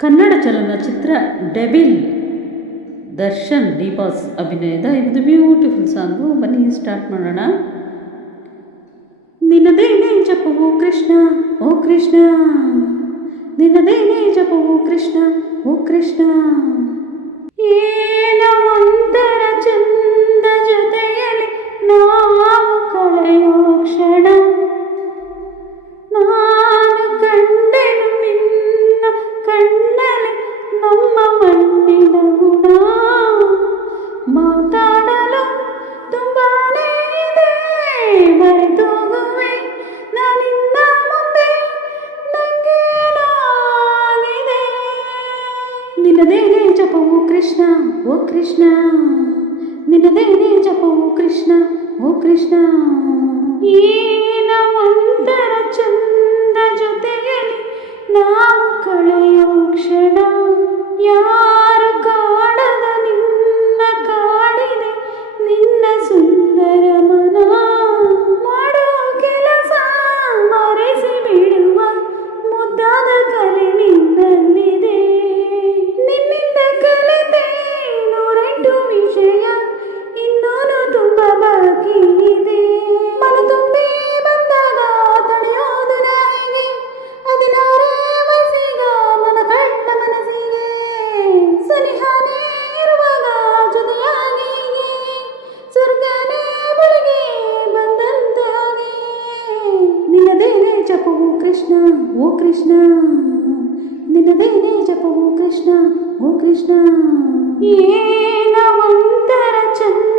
ಕನ್ನಡ ಚಲನಚಿತ್ರ devil Darshan D boss ಅಭಿನಯದ ಇದು ಬ್ಯೂಟಿಫುಲ್ ಸಾಂಗು. ಬನ್ನಿ ಸ್ಟಾರ್ಟ್ ಮಾಡೋಣ. ನಿನ್ನದೇನೇ ಜಪವು ಕೃಷ್ಣ ಓ ಕೃಷ್ಣ, ನಿನ್ನದೇನೇ ಜಪವು ಕೃಷ್ಣ ಓ ಕೃಷ್ಣ. ಏನೋ ಒಂದರ ಚಂದ ಜೊತೆಯಲ್ಲಿ ನಾವು ಕಳೆಯೋ ಕ್ಷಣ, ನಾನು ಕಂಡೆನು ನಿನ್ನ ಕಣ್ಣಲ್ಲಿ ನಮ್ಮ ಮಣ್ಣಿನ ಗುಣ. ಮಾತಾಡಲು ತುಂಬಾನೇ ಇದೆ, ಮರೆತೋಗುವೆ ನಾನಿಂದ ಮುಂದೆ, ನಂಗೇನಾಗಿದೆ. ನಿನ್ನದೇನೇ ಜಪವು ಕೃಷ್ಣ ಓ ಕೃಷ್ಣ, ನಿನ್ನದೇನೇ ಜಪವು ಕೃಷ್ಣ ಓ ಕೃಷ್ಣ. ಏನ ಒಂದರ ಚಂದ ಜೊತೆಯಲ್ಲಿ ನಾವು ಕಳೆಯೋ ಕ್ಷಣ, ಯಾರು ಕಾಣದ ನಿನ್ನ ಕಾಡಿದೆ ನಿನ್ನ ಸುಂದರ ಮನ. ಮಾಡೋ ಕೆಲಸ ಮರೆಸಿ ಬಿಡುವ ಮುದ್ದಾದ ಕಲೆ ನಿನ್ನಲ್ಲಿದೆ, ನಿನ್ನಿಂದ ಕಲಿತೆ ನೂರೆಂಟು ವಿಷಯ, ಇನ್ನೂನು ತುಂಬ ಬಾಕಿ ಇದೆ. ಮನ ತುಂಬಿ ಬಂದಾಗ ತಡೆಯೋದು ನಾಯಿಗೆ, 16 ವಯಸ್ಸಿಗ ನನ್ನ ಕಣ್ಣ ಮನಸ್ಸಿಗೆ, ಸನಿಹಾನೇ ಇರುವಾಗ ಜೊತೆಯಾಗಿ ಸ್ವರ್ಗನೇ ಬಳಿಗೆ ಬಂದಂತೆ ಹಾಗೆ. ನಿನ್ನದೇನೇ ಜಪವು ಕೃಷ್ಣ ಓ ಕೃಷ್ಣ, ನಿನ್ನದೇನೇ ಜಪವು ಕೃಷ್ಣ ಓ ಕೃಷ್ಣ. ಏನ ಒಂದರ ಚಂದ